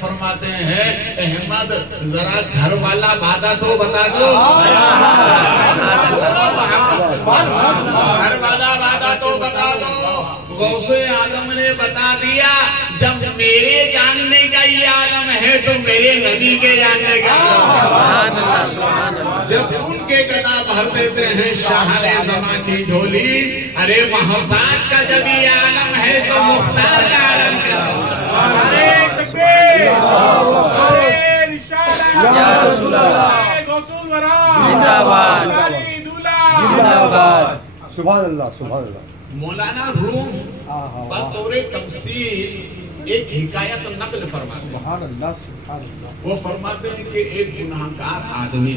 فرماتے ہیں احمد ذرا گھر والا وعدہ تو بتا دو، گھر والا وعدہ تو بتا دو۔ غوث اعظم نے بتا دیا جب میرے جاننے کا یہ عالم ہے تو میرے نبی کے جاننے کا جب ان کے گدا بھر دیتے ہیں شاہر زماں کی جھولی، ارے محتاج کا جب یہ عالم ہے تو مختار کا عالم کیا سبحان اللہ سبحان اللہ۔ مولانا روم بطور تمثیل ایک حکایت نقل فرماتے ہیں، سبحان اللہ سبحان اللہ۔ وہ فرماتے ہیں کہ ایک گناہگار آدمی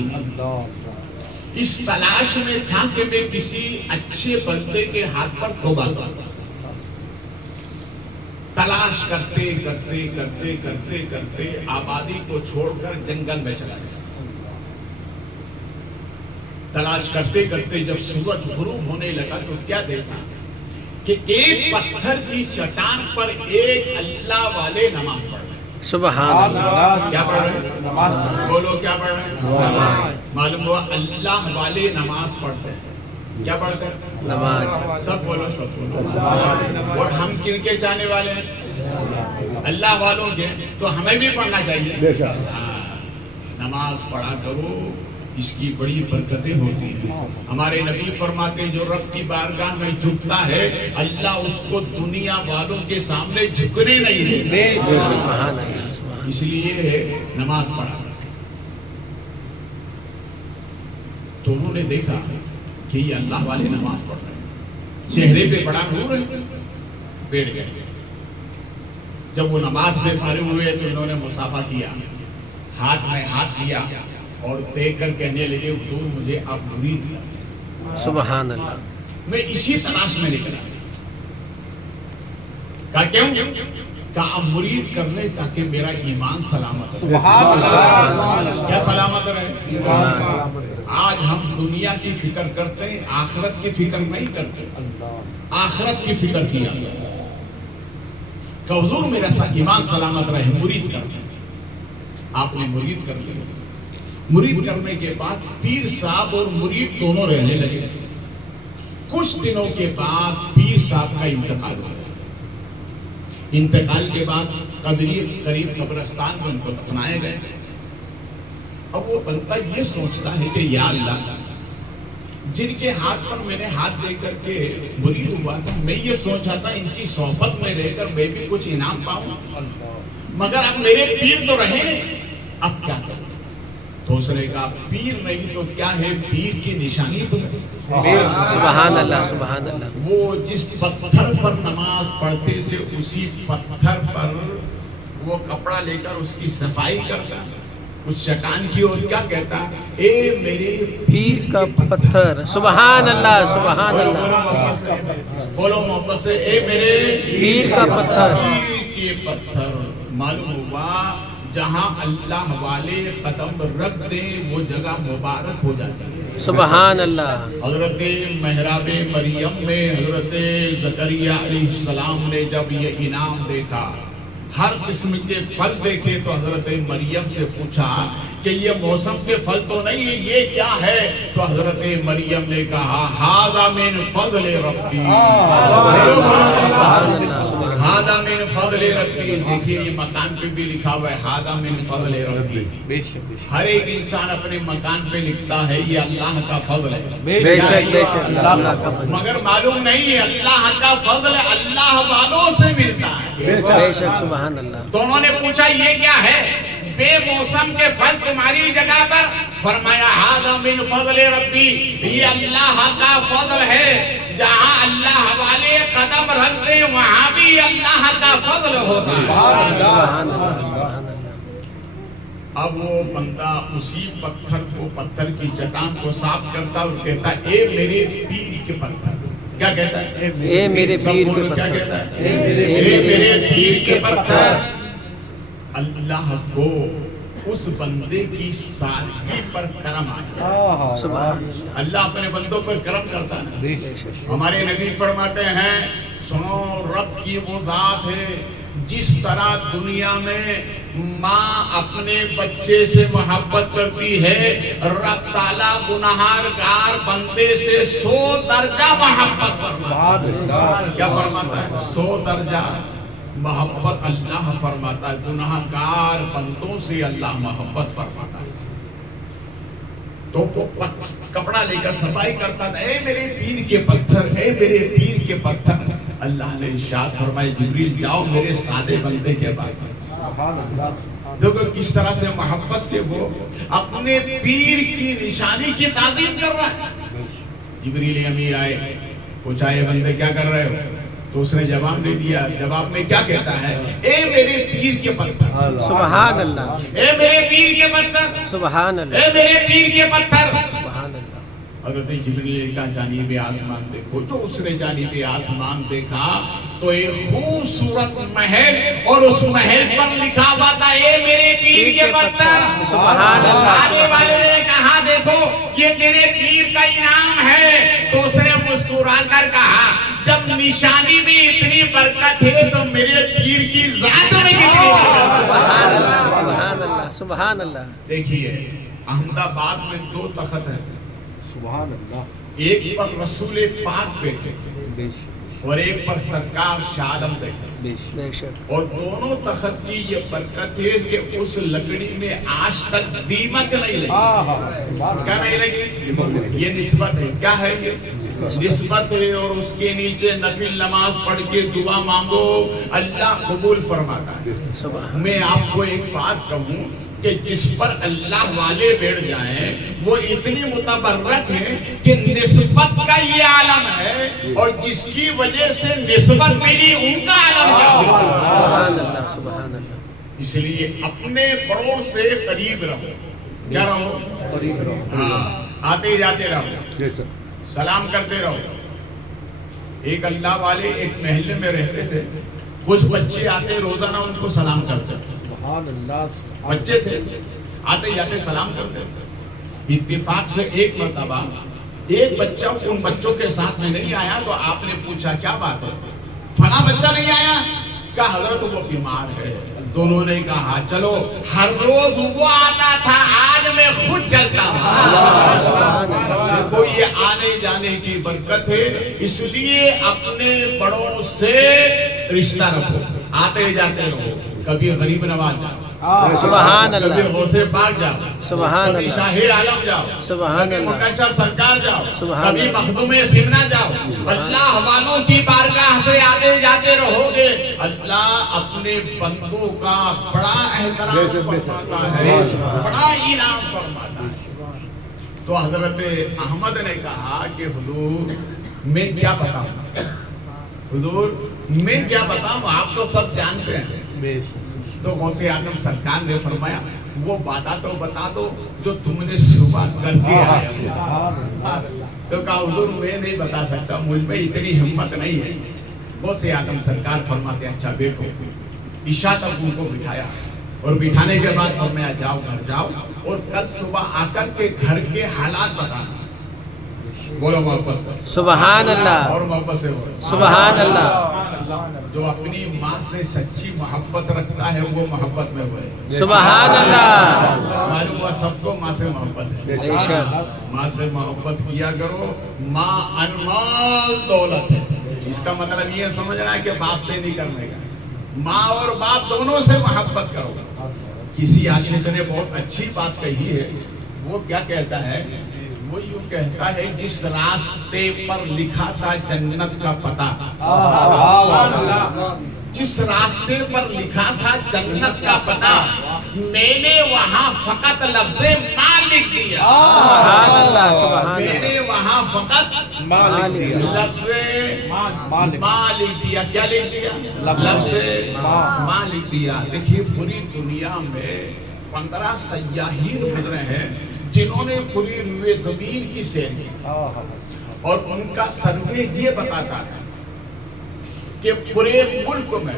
اس تلاش میں تھا کہ میں کسی اچھے بندے کے ہاتھ پر توبہ کروں، تلاش کرتے کرتے کرتے کرتے کرتے آبادی کو چھوڑ کر جنگل میں چلا گیا۔ تلاش کرتے کرتے جب سورج غروب ہونے لگا تو کیا دیکھا کہ ایک پتھر کی چٹان پر ایک اللہ والے نماز پڑھ رہے۔ سبحان اللہ۔ کیا پڑھ رہے ہیں؟ نماز۔ بولو کیا پڑھ رہے ہیں؟ معلوم ہوا اللہ والے نماز پڑھتے ہیں۔ کیا پڑھتے ہیں؟ نماز۔ سب بولو سب بولو۔ اور ہم کن کے چاہنے والے ہیں؟ اللہ والوں کے، تو ہمیں بھی پڑھنا چاہیے۔ بے شک۔ نماز پڑھا کرو، اس کی بڑی برکتیں ہوتی ہیں۔ ہمارے نبی فرماتے ہیں جو رب کی بارگاہ میں جھکتا ہے اللہ اس کو دنیا والوں کے سامنے جھکنے نہیں دیتا، اس لیے نماز پڑھا۔ تو انہوں نے دیکھا کہ یہ اللہ والے نماز پڑھ رہے ہیں، چہرے پہ بڑا نور ہے، بیٹھ گئے۔ جب وہ نماز سے فارغ ہوئے تو انہوں نے مصافحہ کیا، ہاتھ میں ہاتھ دیا اور دیکھ کر کہنے لگے حضور مجھے آپ مرید کر۔ سبحان اللہ۔ میں اسی تلاش میں نکلا۔ کہا کیوں؟ کہا آپ مرید کر لیں تاکہ میرا ایمان سلامت رہے۔ کیا سلامت رہے؟ آج ہم دنیا کی فکر کرتے ہیں، آخرت کی فکر نہیں کرتے۔ آخرت کی فکر کیا کہ حضور میرا ایمان سلامت رہے، مرید کر لیں۔ آپ نے مرید کر لیا۔ مرید کرنے کے بعد پیر صاحب اور مرید دونوں رہنے لگے۔ کچھ دنوں کے بعد پیر صاحب کا انتقال ہوا۔ انتقال کے بعد قریب قبرستان میں ان کو دفنائے گئے۔ اب وہ بندہ یہ سوچتا ہے کہ یا اللہ جن کے ہاتھ پر میں نے ہاتھ دے کر کے مرید ہوا تھا، میں یہ سوچا تھا ان کی صحبت میں رہ کر میں بھی کچھ انعام پاؤں، مگر اب میرے پیر تو رہے نہیں، اب کیا کروں؟ تو اس نے کہا پیر نہیں تو کیا ہے، پیر کی نشانی تو ہے۔ سبحان اللہ سبحان اللہ۔ وہ جس پتھر پر نماز پڑھتے سے اسی پتھر پر وہ کپڑا لے کر اس کی صفائی کرتا، اس چٹان کی، اور کیا کہتا، اے میرے پیر کا پتھر۔ سبحان اللہ سبحان اللہ۔ بولو محبت سے، اے میرے پیر کا پتھر۔ پیر کے پتھر۔ معلوم ہوا جہاں اللہ والے قدم رکھ دیں وہ جگہ مبارک ہو جاتی ہے۔ سبحان اللہ۔ حضرت محراب مریم میں حضرت زکریا علیہ السلام نے جب یہ انعام دیکھا، ہر قسم کے پھل دیکھے، تو حضرت مریم سے پوچھا کہ یہ موسم کے پھل تو نہیں ہے، یہ کیا ہے؟ تو حضرت مریم نے کہا ھذا من فضل ربی، ھذا من فضل ربی۔ دیکھیے یہ مکان پہ بھی لکھا ہوا ہے ھذا من فضل ربی۔ ہر ایک انسان اپنے مکان پہ لکھتا ہے یہ اللہ کا فضل ہے، بے شک بے شک اللہ کا فضل۔ مگر معلوم نہیں ہے اللہ کا فضل اللہ والوں سے ملتا ہے۔ بے شک سبحان اللہ۔ تو انہوں نے پوچھا یہ کیا ہے؟ بے موسم کے پھل تمہاری جگہ پر؟ فرمایا ھذا من فضل ربی، یہ اللہ کا فضل ہے، جہاں اللہ والے قدم رکھتے وہاں بھی اللہ کا فضل ہوتا ہے۔ سبحان اللہ سبحان اللہ۔ اب وہ بندہ اسی پتھر کی چٹان کو صاف کرتا اور کہتا اے میرے پیر کے پتھر۔ کیا کہتا ہے؟ اے میرے پیر کے کیا پتھر۔ کہتا ہے؟ اے میرے پیر کے پتھر۔ اللہ کو اس بندے کی سادگی پر کرم آیا۔ سبحان اللہ۔ اللہ اپنے بندوں پر کرم کرتا ہے۔ بے شک۔ ہمارے نبی فرماتے ہیں سنو رب کی وہ ذات ہے جس طرح دنیا میں ماں اپنے بچے سے محبت کرتی ہے، رب تعالیٰ گناہگار بندے سے 100 درجہ محبت فرماتا ہے۔ کیا فرماتا ہے؟ 100 درجہ محبت اللہ فرماتا ہے، گناہگار بندوں سے اللہ محبت فرماتا ہے۔ تو وہ کپڑا لے کر صفائی کرتا تھا، اے میرے پیر کے پتھر، اے میرے پیر کے پتھر۔ اللہ نے ارشاد فرمایا جبریل جاؤ میرے سادے بندے کے پاس۔ دیکھو کس طرح سے محبت سے وہ اپنے پیر کی نشانی کی تعظیم کر رہا ہے۔ جبریل امین آئے، پوچھا اے بندے کیا کر رہے ہو؟ تو اس نے جواب دے دیا، جواب میں کیا کہتا ہے؟ اے میرے پیر کے پتھر، سبحان اللہ، اے میرے پیر کے پتھر، سبحان اللہ، اے میرے پیر کے پتھر۔ سبحان اللہ۔ حضرت جبریل کا جانب آسمان دیکھو، جو اس نے جانب آسمان دیکھا تو ایک خوبصورت محل، اور اس محل پر لکھا ہوا تھا اے میرے پیر کے پتھر۔ سبحان اللہ۔ آگے والے نے کہا دیکھو یہ تیرے پیر کا انعام ہے، تو اس نے مسکرا کر کہا جب نشانی میں اتنی برکت ہے تو میرے پیر کی ذات میں کتنی برکت ہے۔ سبحان اللہ، سبحان اللہ، سبحان اللہ۔ دیکھیے احمد آباد میں 2 تخت ہیں، سبحان اللہ، ایک پر رسول پاک بیٹھے بے شک، اور ایک پر سرکار شاہ عالم بیٹھے، بے شک، بے شک، اور دونوں تخت کی یہ برکت ہے کہ اس لکڑی میں آج تک دیمک نہیں لگی۔ کیا نہیں لگی؟ یہ نسبت ہے۔ کیا ہے یہ نسبت ہے، اور اس کے نیچے نفل نماز پڑھ کے دعا مانگو اللہ قبول فرماتا ہے۔ سبحان میں آپ کو ایک بات کہوں کہ جس پر اللہ والے بیٹھ جائیں وہ اتنی متبرک ہیں کہ نسبت کا یہ عالم ہے، اور جس کی وجہ سے نسبت ملی ان کا عالم کیا ہے۔ سبحان اللہ، سبحان اللہ۔ اس لیے اپنے بڑوں سے قریب رہو۔ کیا رہو؟ قریب رہو، ہاں، آتے جاتے رہو، بے شک، سلام کرتے رہو۔ ایک اللہ والے ایک محلے میں رہتے تھے، کچھ بچے آتے روزانہ ان کو سلام کرتے تھے، سبحان اللہ، بچے تھے آتے جاتے سلام کرتے تھے۔ اتفاق سے ایک مرتبہ ایک بچہ ان بچوں کے ساتھ میں نہیں آیا، تو آپ نے پوچھا کیا بات ہے؟ فلاں بچہ نہیں آیا؟ کہا حضرت وہ بیمار ہے۔ دونوں نے کہا چلو ہر روز وہ آتا تھا، آج میں خود چلتا ہوں۔ کوئی یہ آنے جانے کی برکت ہے، اس لیے اپنے بڑوں سے رشتہ رکھو، آتے جاتے رہو۔ کبھی غریب نواز جاؤ، سبحان اللہ، کبھی غوث پاک جاؤ، سبحان کبھی اللہ، شاہ عالم جاؤ، سبحان کبھی اللہ، مکچہ سرکار جاؤ، سبحان کبھی اللہ، مخدوم سمنا جاؤ۔ اللہ والوں کی بارگاہ سے آتے جاتے رہو گے، اللہ اپنے بندوں کا بڑا احترام فرماتا ہے، بڑا انعام فرماتا ہے۔ تو حضرت احمد نے کہا کہ حضور میں کیا بتاؤں، حضور میں کیا بتاؤں، آپ تو سب جانتے ہیں۔ بے شک، تو غوث اعظم سرکار نے فرمایا وہ باتیں تو بتا دو جو تم نے صبح کر کے آئے۔ سبحان اللہ، تو کہا حضور میں نہیں بتا سکتا، مجھ میں اتنی ہمت نہیں ہے۔ غوث اعظم سرکار فرماتے اچھا بیٹھو، عشاء تک ان کو بٹھایا، اور بٹھانے کے بعد فرمایا جاؤ گھر جاؤ، اور کل صبح آ کر کے گھر کے حالات بتانا۔ بولو محبت سے، سبحان اللہ، اور محبت سے بولو۔ سبحان اللہ، جو اپنی ماں سے سچی محبت رکھتا ہے وہ محبت میں ہوئے۔ سبحان اللہ، معلوم ہوا سب کو ماں سے محبت ہے۔ بے شک، ماں سے محبت کیا کرو، ماں انمول دولت ہے۔ اس کا مطلب یہ سمجھنا ہے کہ باپ سے نہیں کرنے کا، ماں اور باپ دونوں سے محبت کرو۔ کسی عاشق نے بہت اچھی بات کہی ہے، وہ کیا کہتا ہے؟ وہ یوں کہتا ہے جس راستے پر لکھا تھا جنت کا پتہ، جس راستے پر لکھا تھا جنت کا پتہ، میں نے وہاں فقط لفظ ماں لکھ دیا۔ سبحان اللہ، سبحان میں اللہ، نے وہاں فقط مالک دیا، لفظ ماں لکھ دیا۔ کیا لکھ دیا؟ لفظ ماں لکھ دیا۔ دیکھیے پوری دنیا میں 15 سیاحین گزرے ہیں جنہوں نے پوری روئے زمین کی سیر کی، اور ان کا سروے یہ بتاتا ہے کہ پورے ملک میں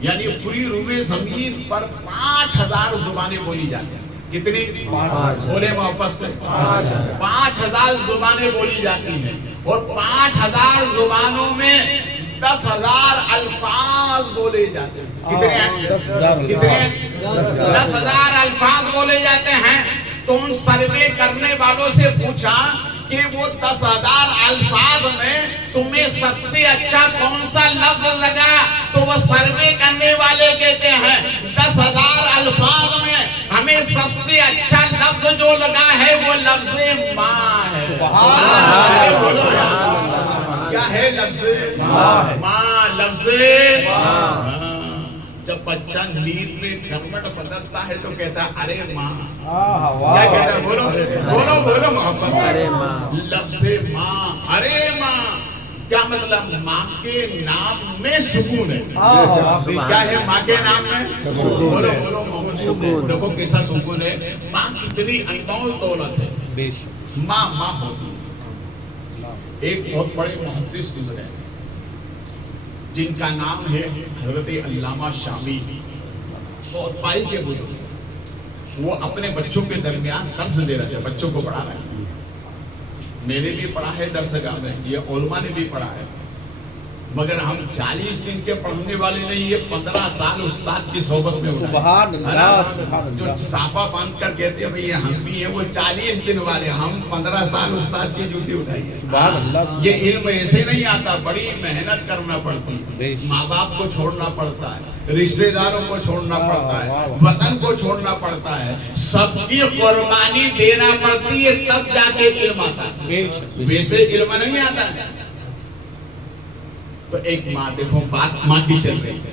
یعنی پوری روئے زمین پر 5000 زبانیں بولی جاتی ہیں۔ کتنی؟ بولے محبت سے، 5000 زبانیں بولی جاتی ہیں، اور 5000 زبانوں میں 10,000 الفاظ بولے جاتے ہیں. کتنے ہیں؟ کتنے ہیں؟ 10,000 الفاظ بولے جاتے ہیں. تو ان سروے کرنے والوں سے پوچھا کہ وہ 10,000 الفاظ میں تمہیں سب سے اچھا کون سا لفظ لگا؟ تو وہ سروے کرنے والے کہتے ہیں 10,000 الفاظ میں ہمیں سب سے اچھا لفظ جو لگا ہے وہ لفظ ماں ہے. کیا ہے لفظ ماں؟ لفظ ماں. جب بچہ نیند میں کروٹ بدلتا ہے تو کہتا ہے ارے ماں. کیا کہتا ہے؟ بولو بولو بولو محبت سے. ارے ماں. لفظ ماں. ارے ماں کیا مطلب؟ ماں کے نام میں سکون ہے. کیا ہے ماں کے نام میں؟ بولو بولو محبت سے. دیکھو کیسا سکون ہے. ماں کتنی انمول دولت ہے. ماں ماں ہوتی ہے. ایک بہت بڑے محدث گزرے جن کا نام ہے حضرت علامہ شامی. بہت پائی کے بزرگ. وہ اپنے بچوں کے درمیان درس دے رہے تھے. بچوں کو پڑھا رہے ہیں. میں نے بھی پڑھا ہے درسگاہ میں, یہ علماء نے بھی پڑھا ہے, مگر ہم 40 دن کے پڑھنے والے نہیں, یہ 15 سال استاد کی صحبت میں اٹھائے. جو صافہ باندھ کر کہتے ہیں بھئی ہم بھی ہیں, وہ 40 دن والے, ہم 15 سال استاد کی جوتی اٹھائی. یہ علم ایسے نہیں آتا, بڑی محنت کرنا پڑتی, ماں باپ کو چھوڑنا پڑتا ہے, رشتہ داروں کو چھوڑنا پڑتا ہے, وطن کو چھوڑنا پڑتا ہے, سب کی قربانی دینا پڑتی ہے, تب جا کے علم آتا ہے. ویسے علم نہیں آتا ہے. تو ایک ماں, دیکھو بات ماں کی چل رہی ہے.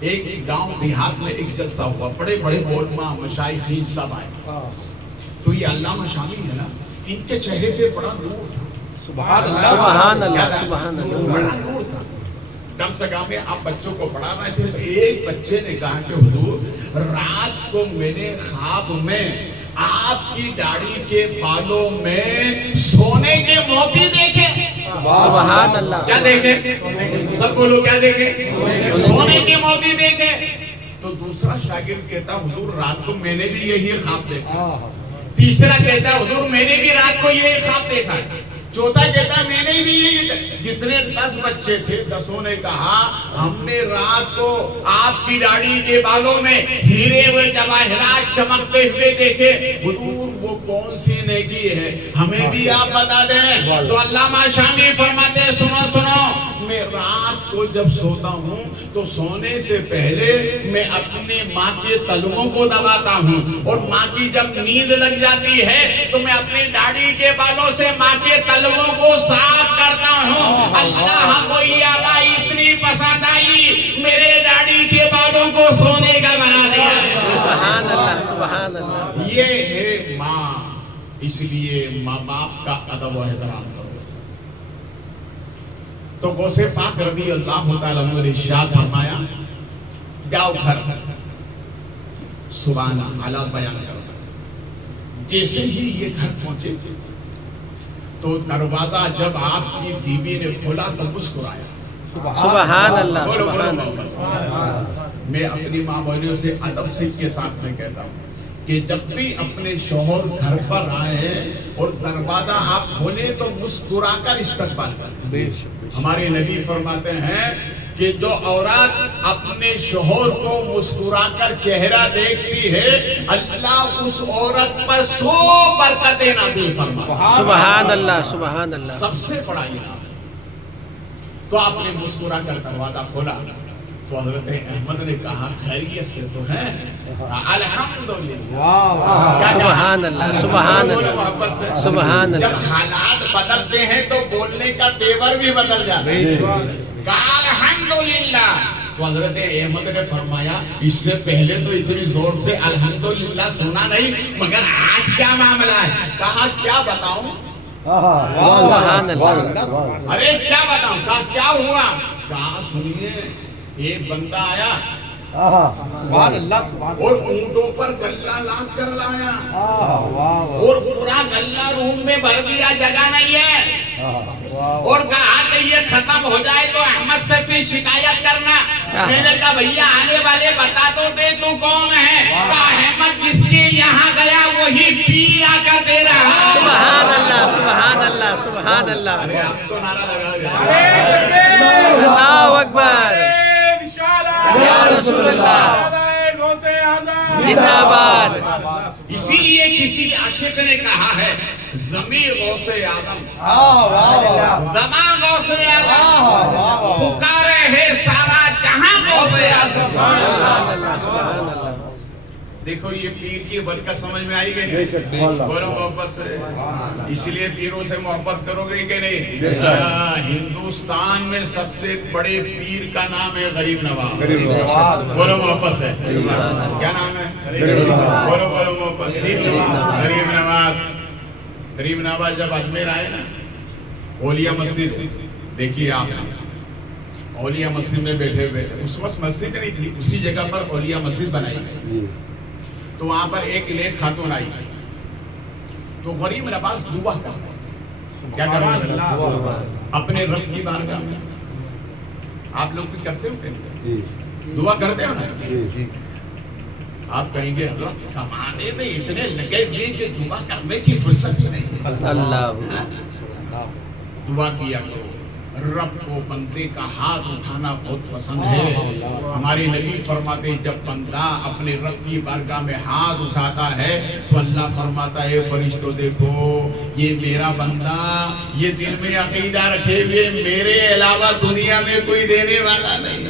ایک گاؤں دیہات میں ایک جلسہ ہوا, بڑے بڑے علماء مشائخین سب آئے. تو یہ علامہ شامی ہے نا, ان کے چہرے پہ بڑا نور تھا. سبحان اللہ سبحان اللہ. بڑا نور تھا. درسگاہ میں آپ بچوں کو پڑھا رہے تھے تو ایک بچے نے کہا کہ حضور رات کو میں نے خواب میں آپ کی داڑھی کے بالوں میں سونے کے موتی دیکھے. سبحان اللہ. کیا دیکھے؟ سب بولو کیا دیکھے؟ سونے کے موتی دیکھے. تو دوسرا شاگرد کہتا حضور رات کو میں نے بھی یہی خواب دیکھا. تیسرا کہتا حضور میں نے بھی رات کو یہی خواب دیکھا. چوتھا کہتا میں نے بھی یہی. جتنے 10 بچے تھے 10 نے کہا ہم نے رات کو آپ کی داڑھی کے بالوں میں ہیرے ہوئے جواہرات چمکتے ہوئے دیکھے. حضور وہ کون سی نیکی ہے ہمیں بھی آپ بتا دیں. تو علامہ شامی فرماتے ہیں سنو سنو, میں رات کو جب سوتا ہوں تو سونے سے پہلے میں اپنے ماں کے تلووں کو دباتا ہوں, اور ماں کی جب نیند لگ جاتی ہے تو میں اپنی داڑھی کے بالوں سے ماں کے تلووں کو صاف کرتا ہوں. اللہ کو یہ ادا اتنی پسند آئی, میرے داڑھی کے بالوں کو سونے کا بنا دیا. سبحان اللہ سبحان اللہ. یہ ہے ماں. اس لیے ماں باپ کا ادب و احترام کرو. تو غوث پاک رضی اللہ تعالیٰ عنہ نے ارشاد فرمایا جاؤ گھر, سبحان اللہ بیان کرو. جیسے ہی یہ گھر پہنچے تو دروازہ جب آپ کی بیوی نے کھولا تو مسکرایا. سبحان اللہ سبحان اللہ. میں اپنی ماں بہنوں سے ادب سے کے ساتھ میں کہتا ہوں کہ جب بھی اپنے شوہر گھر پر آئے ہیں اور دروازہ آپ کھولے تو مسکرا کر استقبال کریں. ہمارے نبی فرماتے ہیں کہ جو عورت اپنے شوہر کو مسکرا کر چہرہ دیکھتی ہے اللہ اس عورت پر 100 برکتیں نازل فرماتا ہے. سبحان اللہ سبحان اللہ. سب سے بڑا انعام. تو آپ نے مسکرا کر دروازہ کھولا تو حضرت احمد نے کہا خیریت سے تو ہے؟ الحمدللہ. سبحان اللہ سبحان اللہ سبحان جب اللہ. حالات بدلتے ہیں تو بولنے کا تیور بھی بدل جاتا ہے. کہا الحمدللہ. تو حضرت احمد نے فرمایا اس سے پہلے تو اتنی زور سے الحمدللہ سنا نہیں, مگر آج کیا معاملہ ہے؟ کہا کیا بتاؤں؟ سبحان اللہ. ارے کیا بتاؤں؟ کہا کیا ہوا؟ کہا سنیے ایک بندہ آیا اور اونٹوں پر گلہ لاد کر لایا اور پورا گلہ روم میں بھر دیا, جگہ نہیں ہے, اور کہا کہ یہ ختم ہو جائے تو احمد سے پھر شکایت کرنا. میں نے کہا بھیا آنے والے بتا تو دے تو کون ہے؟ کہا احمد جس کے یہاں گیا وہی پیر آ کر دے رہا. سبحان اللہ سبحان اللہ سبحان اللہ ارے آپ تو نعرہ لگا گئے. اللہ اکبر یا رسول اللہ زندہ باد. اسی لیے کسی عاشق نے کہا ہے زمیں غوث آدم زمان غوث آدم پکارے ہے سارا جہاں غوث آدم. سبحان اللہ سبحان اللہ. دیکھو یہ پیر کی برکت سمجھ میں آئی گئی نہیں؟ بولو محبت سے. اس لیے پیروں سے محبت کرو گے کہ نہیں؟ ہندوستان میں سب سے بڑے پیر کا نام ہے غریب نواز. بولو محبت سے. کیا نام ہے؟ بولو بولو محبت سے. غریب نواز. غریب نواز جب اجمیر آئے نا اولیاء مسجد دیکھیے آپ اولیاء مسجد میں بیٹھے ہوئے اس وقت مسجد نہیں تھی اسی جگہ پر اولیاء مسجد بنائی گئی. تو وہاں پر ایک لیٹ خاتون آئی تو غریب نواز دعا کر رہے. کیا کر رہے ہیں؟ اپنے رب کی بارگاہ میں. آپ لوگ بھی کرتے ہو کہ دعا کرتے ہو نا؟ آپ کہیں گے حضرت کمانے میں اتنے لگے ہوئے کہ دعا کرنے کی فرصت ہی نہیں. اللہ دعا کیا کرو. رب کو بندے کا ہاتھ اٹھانا بہت پسند ہے. ہمارے نبی فرماتے ہیں جب بندہ اپنے رب کی بارگاہ میں ہاتھ اٹھاتا ہے تو اللہ فرماتا ہے فرشتوں دیکھو یہ میرا بندہ یہ دل میں عقیدہ رکھے ہوئے میرے علاوہ دنیا میں کوئی دینے والا نہیں.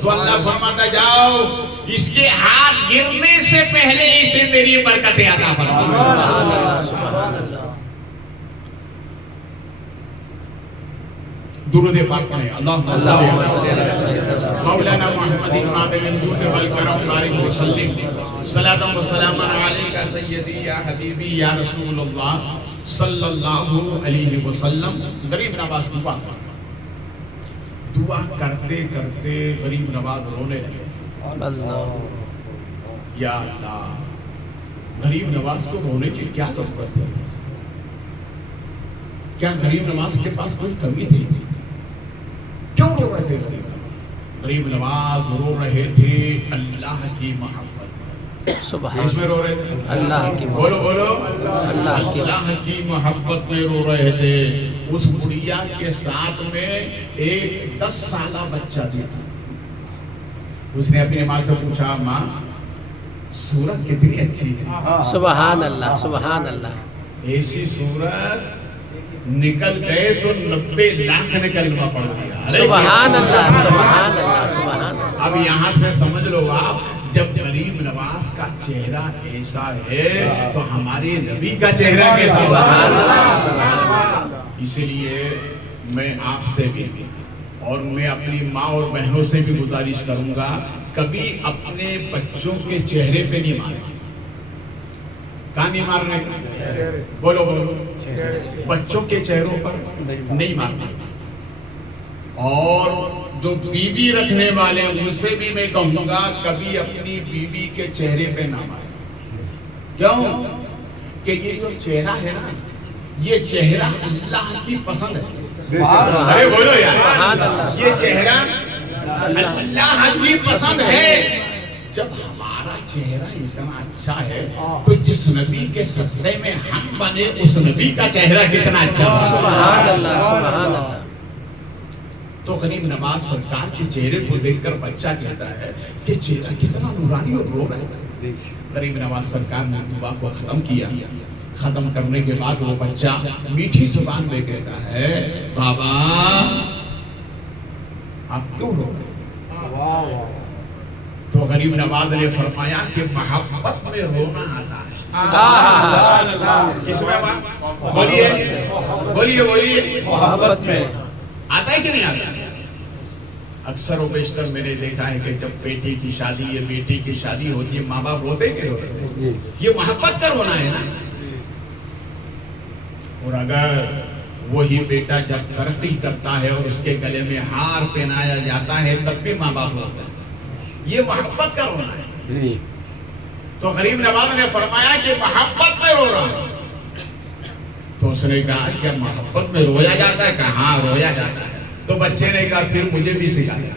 تو اللہ فرماتا جاؤ اس کے ہاتھ گرنے سے پہلے اسے میری برکتیں عطا فرماؤ. سبحان اللہ سبحان اللہ. درود پاک پڑھیں. اللہم صلی مولانا محمد مادم الجود والکرم بارک وسلم صلاۃ و سلام علیکہ سیدی یا حبیبی یا رسول اللہ صلی اللہ علیہ وسلم. غریب نواز دعا کرتے کرتے غریب نواز رونے لگے. اللہ یا اللہ غریب نواز کو رونے کی کیا ضرورت ہے؟ کیا غریب نواز کے پاس کوئی کمی تھی؟ کیوں رو رہے تھے غریب نواز؟ غریب نواز رو رہے تھے اللہ کی محبت. سبحان اس میں رو رہے تھے اللہ کی بولو بولو اللہ کی اللہ کی محبت میں رو رہے تھے. اس بڑھیا کے ساتھ میں ایک 10 سالہ بچہ بھی تھا. اس نے اپنی ماں سے پوچھا ماں سورت کتنی اچھی ہے. سبحان اللہ سبحان اللہ. ایسی سورت نکل گئے تو 90 لاکھ نکلنا پڑ گیا. سبحان اللہ سبحان اللہ سبحان اللہ. اب یہاں سے سمجھ لو آپ جب غریب نواز کا چہرہ ایسا ہے تو ہمارے نبی کا چہرہ کیسا ہوگا. اسی لیے میں آپ سے بھی اور میں اپنی ماں اور بہنوں سے بھی گزارش کروں گا کبھی اپنے بچوں کے چہرے پہ نہیں مارے. کہاں نہیں مارنے؟ بولو بولو. بچوں کے چہروں پر نہیں مارنا. اور جو بیوی رکھنے والے ان سے بھی میں کہوں گا کبھی اپنی بیوی کے چہرے پہ نہ مارے. کیوں کہ یہ جو چہرہ ہے نا یہ چہرہ اللہ کی پسند ہے. ارے بولو یار یہ چہرہ اللہ کی پسند ہے. جب ہمارا چہرہ اتنا اچھا ہے تو جس نبی کے سجدے میں ہم بنے اس نبی کا چہرہ کتنا اچھا ہے. سبحان اللہ سبحان اللہ. تو غریب نواز سرکار کے چہرے کو دیکھ کر بچہ کہتا ہے کہ چہرہ کتنا نورانی اور رو رہا ہے. غریب نواز سرکار نے دعا کو ختم کیا. ختم کرنے کے بعد وہ بچہ میٹھی زبان میں کہتا ہے بابا آپ کیوں رو رہے ہیں؟ تو غریب نواز نے فرمایا کہ محبت میں رونا آتا ہے. کس میں بولیے بولیے بولیے محبت میں آتا ہے کہ نہیں آتا؟ اکثر و بیشتر میں نے دیکھا ہے کہ جب بیٹی کی شادی یا بیٹی کی شادی ہوتی ہے ماں باپ روتے کہ روتے؟ یہ محبت کا رونا ہے نا. اور اگر وہی بیٹا جب ترقی کرتا ہے اور اس کے گلے میں ہار پہنایا جاتا ہے تب بھی ماں باپ روتے ہیں. یہ محبت کا رونا ہے. تو غریب نواز نے فرمایا کہ محبت میں رو رہا ہے. تو اس نے کہا کہ محبت میں رویا جاتا ہے. کہاں رویا جاتا ہے. تو بچے نے کہا پھر مجھے بھی سکھا دیا.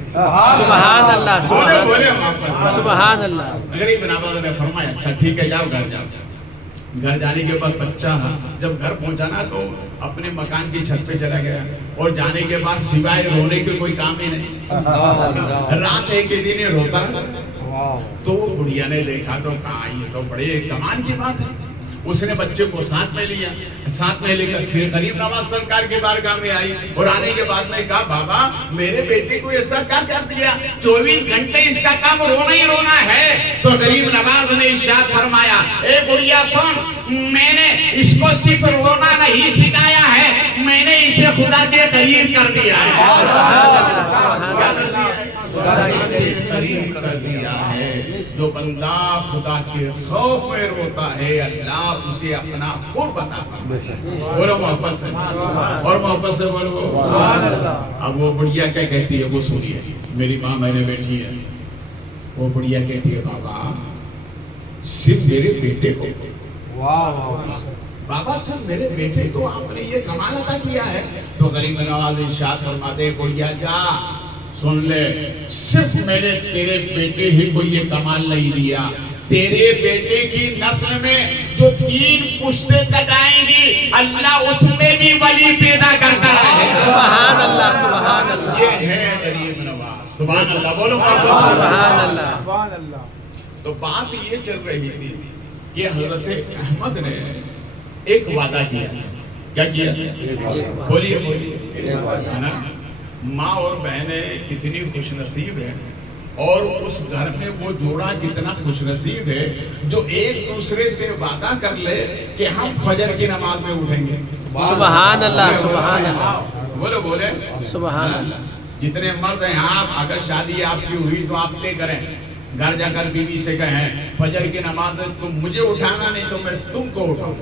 سبحان اللہ بولے بولے محبت. سبحان اللہ. غریب نواز نے فرمایا اچھا ٹھیک ہے جاؤ گھر جاؤ. گھر جانے کے بعد بچہ جب گھر پہنچا نا تو اپنے مکان کی چھت پہ چلا گیا اور جانے کے بعد سوائے رونے کے کوئی کام ہی نہیں. رات ایک ہی دن روتا رہا. تو وہ بڑھیا نے دیکھا تو کہا یہ تو بڑے کمال کی بات ہے. اس نے بچے کو ساتھ میں لیا, ساتھ میں لے کر پھر غریب نواز سرکار کے بارگاہ میں آئی اور آنے کے بعد میں کہا بابا میرے بیٹے کو ایسا کیا کر دیا, 24 گھنٹے اس کا کام رونا ہی رونا ہے. تو غریب نواز نے ارشاد فرمایا اے بڑھیا سن, میں نے اس کو صرف رونا نہیں سکھایا ہے, میں نے اسے خدا کے قریب کر دیا قریب کر دیا ہے. جو بندہ خدا کے خوف میں روتا ہے اللہ اسے اپنا قرب عطا فرماتا ہے. بولو محبت سے, اور محبت سے بولو. اب وہ بڑھیا کیا کہتی ہے وہ سنیے. میری ماں میرے بیٹھی ہے, وہ بڑھیا کہتی ہے بابا صرف میرے بیٹے کو, بابا صرف میرے بیٹے کو آپ نے یہ کمال عطا کیا ہے. تو غریب نواز ارشاد فرماتے بڑھیا جا سن لے, صرف میں نے تیرے بیٹے ہی کو یہ کمال نہیں دیا, تیرے بیٹے کی نسل میں جو 3 پشتیں تک آئیں گی اللہ اس میں بھی ولی پیدا کرتا ہے. سبحان اللہ, سبحان اللہ. یہ ہے غریب نواز. سبحان اللہ بولو. سبحان اللہ. تو بات یہ چل رہی تھی کہ حضرت احمد نے ایک وعدہ کیا. کیا کیا؟ بولیے بولیے. ہے نا, ماں اور بہنیں کتنی خوش نصیب ہیں, اور اس گھر میں وہ جوڑا کتنا خوش نصیب ہے جو ایک دوسرے سے وعدہ کر لے کہ ہم فجر کی نماز میں اٹھیں گے. سبحان اللہ, سبحان اللہ. بولو بولے سبحان اللہ. جتنے مرد ہیں آپ, اگر شادی آپ کی ہوئی تو آپ طے کریں, گھر جا کر بیوی سے کہیں فجر کی نماز تم مجھے اٹھانا نہیں تو میں تم کو اٹھاؤں.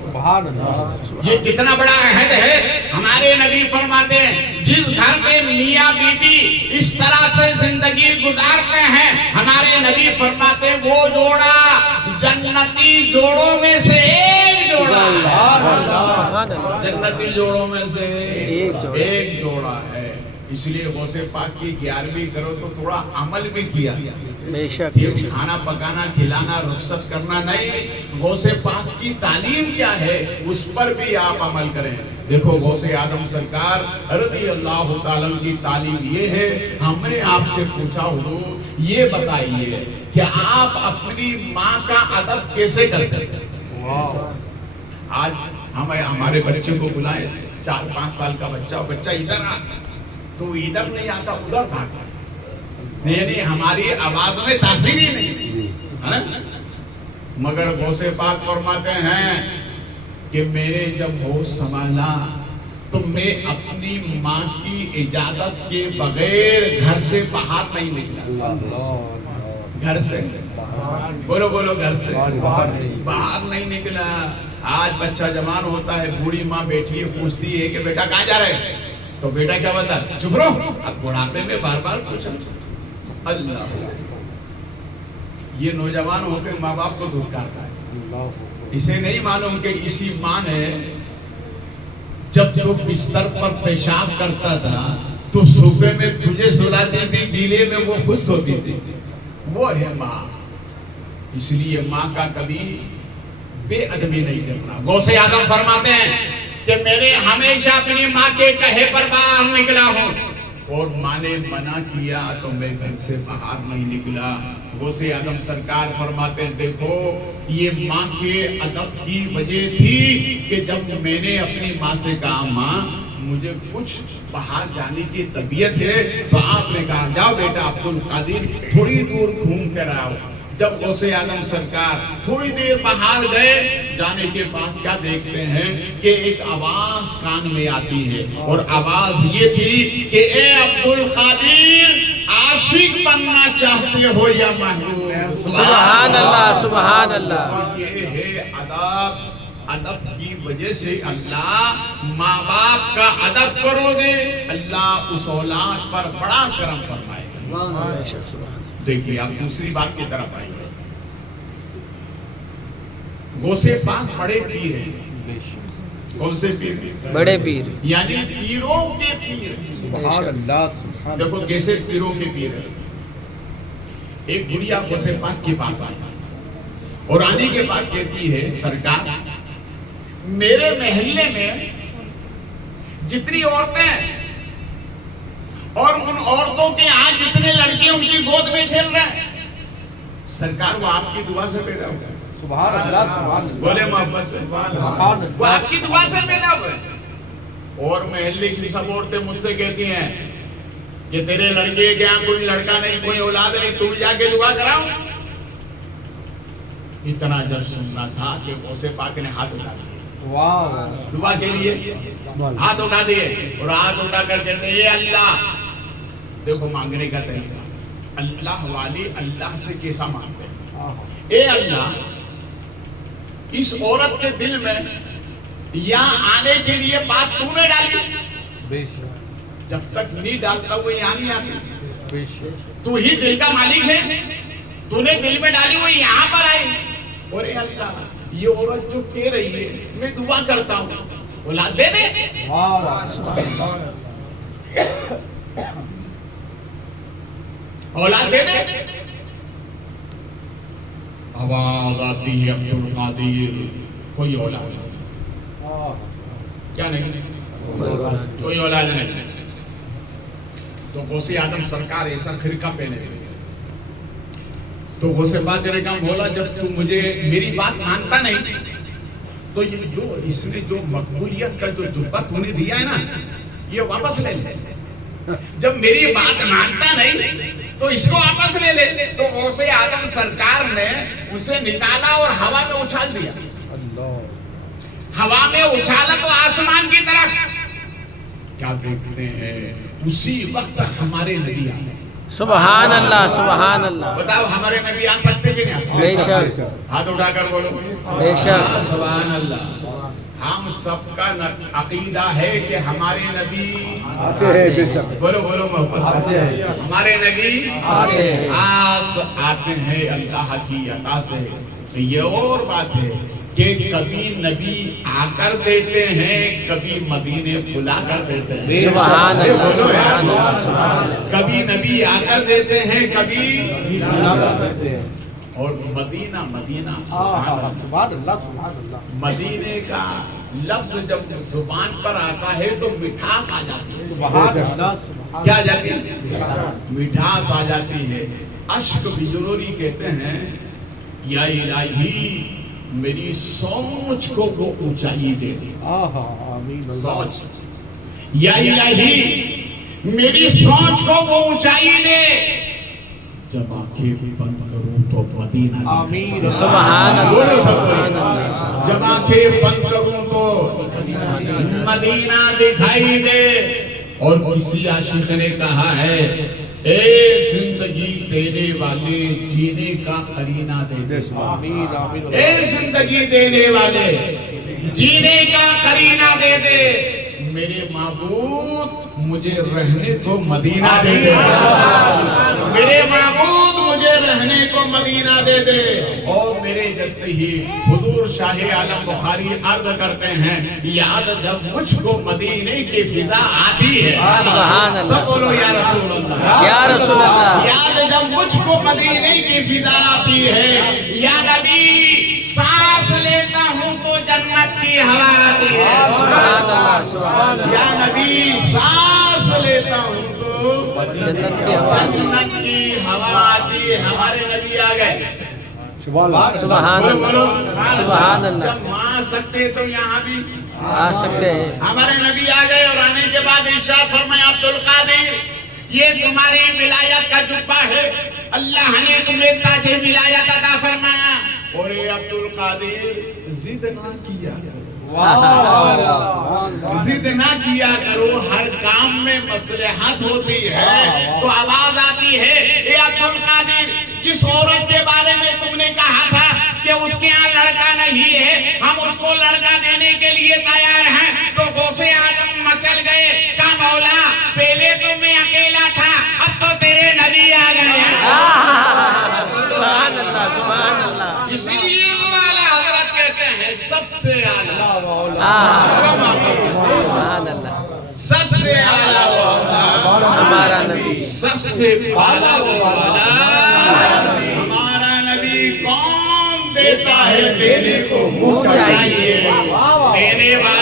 یہ کتنا بڑا عہد ہے. ہمارے نبی فرماتے ہیں جس گھر میں میاں بیوی اس طرح سے زندگی گزارتے ہیں, ہمارے نبی فرماتے ہیں وہ جوڑا جنتی جوڑوں میں سے ایک جوڑا, جنتی جوڑوں میں سے ایک جوڑا ہے. اس لیے غوث پاک کی 11ویں کرو تو تھوڑا عمل بھی کیا. بے شک, کھانا پکانا کھلانا رخصت کرنا نہیں, غوث پاک کی تعلیم کیا ہے اس پر بھی آپ عمل کریں. دیکھو غوث آدم سرکار رضی اللہ تعالیٰ کی تعلیم یہ ہے. ہم نے آپ سے پوچھا حضور یہ بتائیے کہ آپ اپنی ماں کا ادب کیسے کرتے ہیں. آج ہم ہمارے بچے کو بلائیں, 4-5 سال کا بچہ ادھر آتا تو ادھر نہیں آتا ادھر بھاگتا. نہیں ہماری آواز میں تاثیر ہی نہیں. مگر غوث پاک فرماتے ہیں کہ میرے جب ہوش سنبھالا تو میں اپنی ماں کی اجازت کے بغیر گھر سے باہر نہیں نکلا. گھر سے بولو بولو, گھر سے باہر نہیں نکلا. آج بچہ جوان ہوتا ہے, بوڑھی ماں بیٹھی ہے پوچھتی ہے کہ بیٹا کہاں جا رہے ہیں, تو بیٹا کیا بتا چپ رہو. اب بڑھاپے میں بار بار پوچھا. اللہ یہ نوجوان ہو کے ماں باپ کو دھتکارتا ہے. اسے نہیں معلوم کہ اسی ماں نے جب تو بستر پر پیشاب کرتا تھا تو صبح میں تجھے سلاتی تھی, گیلے میں وہ خود سوتی تھی. وہ ہے ماں. اس لیے ماں کا کبھی بے ادبی نہیں کرنا. غوث اعظم فرماتے ہیں کہ میرے ہمیشہ اپنی ماں کے کہے پر باہر نکلا ہوں, اور ماں نے منع کیا تو میں گھر سے باہر نہیں نکلا. غوث اعظم سرکار فرماتے ہیں دیکھو یہ ماں کے ادب کی وجہ تھی کہ جب میں نے اپنی ماں سے کہا ماں مجھے کچھ باہر جانے کی طبیعت ہے, تو آپ نے کہا جاؤ بیٹا عبد القادر تھوڑی دور گھوم کر آؤ. جب غوث اعظم سرکار تھوڑی دیر باہر گئے, جانے کے بعد کیا دیکھتے ہیں کہ ایک آواز کان میں آتی ہے, اور آواز یہ تھی کہ اے عبد القادر عاشق بننا چاہتے ہو یا محبوب. سبحان اللہ, سبحان اللہ. یہ ہے ادب. ادب کی وجہ سے اللہ ماں باپ کا ادب کرو گے اللہ اس اولاد پر بڑا کرم فرمائے گا. دیکھیے آپ دوسری بات کی طرف آئیں گے. غوث پاک بڑے پیر ہیں. کون سے پیر؟ بڑے پیر, یعنی پیروں کے پیر. سبحان اللہ. دیکھو کیسے پیروں کے پیر ہیں. ایک بڑھیا غوث پاک کے پاس آئی اور آنے کے بعد کہتی ہے سرکار میرے محلے میں جتنی عورتیں اور ان عورتوں کے آج جتنے لڑکے ان کی گود میں کھیل رہے ہیں، سرکار وہ آپ کی دعا سے پیدا ہوئے. سبحان اللہ سبحان اللہ بولے محبت سے وہ آپ کی دعا سے پیدا ہوئے. اور محلے کی سب عورتیں مجھ سے کہتی ہیں کہ تیرے لڑکے کے یہاں کوئی لڑکا نہیں، کوئی اولاد نہیں، تو جا کے دعا کراؤ. اتنا جب سننا تھا کہ غوث پاک نے ہاتھ اٹھا دیے واہ دعا کے لیے، ہاتھ اٹھا دیے اور ہاتھ اٹھا کر کہتے ہیں اے اللہ. دیکھو مانگنے کا طریقہ، اللہ والی اللہ سے کیسا مانگتے ہیں. اے اللہ، اس عورت کے دل میں یہاں آنے کے لیے بات تو نے ڈالی، بے شک جب تک نہیں ڈالتا وہ یہاں نہیں آتی. بے شک تو ہی دل کا مالک ہے، تو نے دل میں ڈالی وہ یہاں پر آئی. اور اے اللہ، یہ عورت جو کہہ رہی ہے میں دعا کرتا ہوں اولاد دے دے، واہ اولاد دے دے. آواز آتی ہے عبد القادر کوئی اولاد نہیں. کیا نہیں؟ کوئی اولاد نہیں. تو غوث اعظم سرکار ایسا خرقہ پہنے. تو غوث پاک نے کہا بولا جب تو مجھے میری بات مانتا نہیں تو یہ جو اس نے جو مقبولیت کا جو جبہ تو نے دیا ہے نا یہ واپس لے لے. جب میری بات مانتا نہیں تو اس کو واپس لے لے. تو غوث اعظم سرکار نے اسے نکالا اور ہوا میں اچھال دیا. اللہ ہوا میں اچھالا تو آسمان کی طرف. کیا دیکھتے ہیں اسی وقت ہمارے نبی آئے. سبحان اللہ سبحان اللہ. بتاؤ ہمارے نبی آ سکتے کہ نہیں آ بے سکتے؟ شک ہاتھ اٹھا کر بولو بے شک. سبحان اللہ. ہم سب کا عقیدہ ہے کہ ہمارے نبی آتے ہیں بے شک بولو بولو محبت سے. آتے ہیں. ہمارے نبی آتے ہیں. آتے ہیں اللہ کی عطا سے. یہ اور بات ہے کہ کبھی نبی آ کر دیتے ہیں، کبھی مدینے بلا کر دیتے ہیں. سبحان اللہ بولو یار. سبحان اللہ سبحان اللہ. کبھی نبی آ کر دیتے ہیں، کبھی کرتے ہیں. اور مدینہ مدینہ سبحان اللہ. سبحان اللہ سبحان اللہ. مدینے کا لفظ جب زبان پر آتا ہے تو مٹھاس آ جاتی ہے. سبحان اللہ سبحان کیا جاتی ہے؟ مٹھاس آ جاتی ہے. اشک بجروری کہتے ہیں یا الہی میری سوچ کو وہ اونچائی دے دے. آمین. سوچ یا الہی میری سوچ کو وہ اونچائی دے. جب آنکھیں بند کروں تو مدینہ آمین. سبحان بولو اللہ سب سبحان کوئی. اللہ. جب آنکھیں بند کروں تو مدینہ دکھائی دے. اور کسی عاشق نے کہا ہے اے زندگی دینے والے جینے کا قرینہ دے دے. آمین آمین. اے زندگی دینے والے جینے کا قرینہ دے دے. میرے معبود مجھے رہنے کو مدینہ دے دے. میرے معبود مجھے رہنے کو مدینہ دے دے. اور میرے جب ہی حضور شاہ عالم بخاری عرض کرتے ہیں یاد جب مجھ کو مدینے کی فضا آتی ہے. سبحان اللہ. سب بولو یا رسول اللہ. یا رسول اللہ. یاد جب مجھ کو مدینے کی فضا آتی ہے. یا نبی سانس لیتا ہوں تو جنت کی ہوا آتی ہے. سبحان اللہ سبحان اللہ. یا نبی سانس لیتا ہوں تو جنت کی ہوا. جنت کی ہوا آتی ہے. ہمارے نبی آ گئے. سبحان اللہ. سبحان بولو اللہ بولو. سبحان اللہ. جب وہاں آ سکتے تو یہاں بھی آ سکتے ہیں. ہمارے نبی آ گئے. اور آنے کے بعد ارشاد فرمایا عبد القادر یہ تمہاری ولایت کا جبہ ہے، اللہ نے تمہیں تاج ولایت عطا فرمایا. اور اے عبد القادر ضد نہ کیا ضد نہ کیا کرو. ہر کام میں مصلحت ہوتی ہے تو آواز آتی ہے اے عبد القادر جس عورت کے بارے میں تم نے کہا تھا کہ اس کے یہاں لڑکا نہیں ہے، ہم اس کو لڑکا دینے کے لیے تیار ہیں. تو غوث اعظم مچل گئے. کہا مولا پہلے تو میں اکیلا تھا، اب تو تیرے نبی آ گئے. سبحان اللہ سبحان اللہ. اسی لیے تو اعلیٰ حضرت کہتے ہیں سب سے اعلیٰ سبحان اللہ. سب سے اعلیٰ وہ اولا، ہمارا نبی. سب سے بالا وہ والا. ہمارا نبی کون دیتا ہے دینے کو منہ چاہیے. دینے والا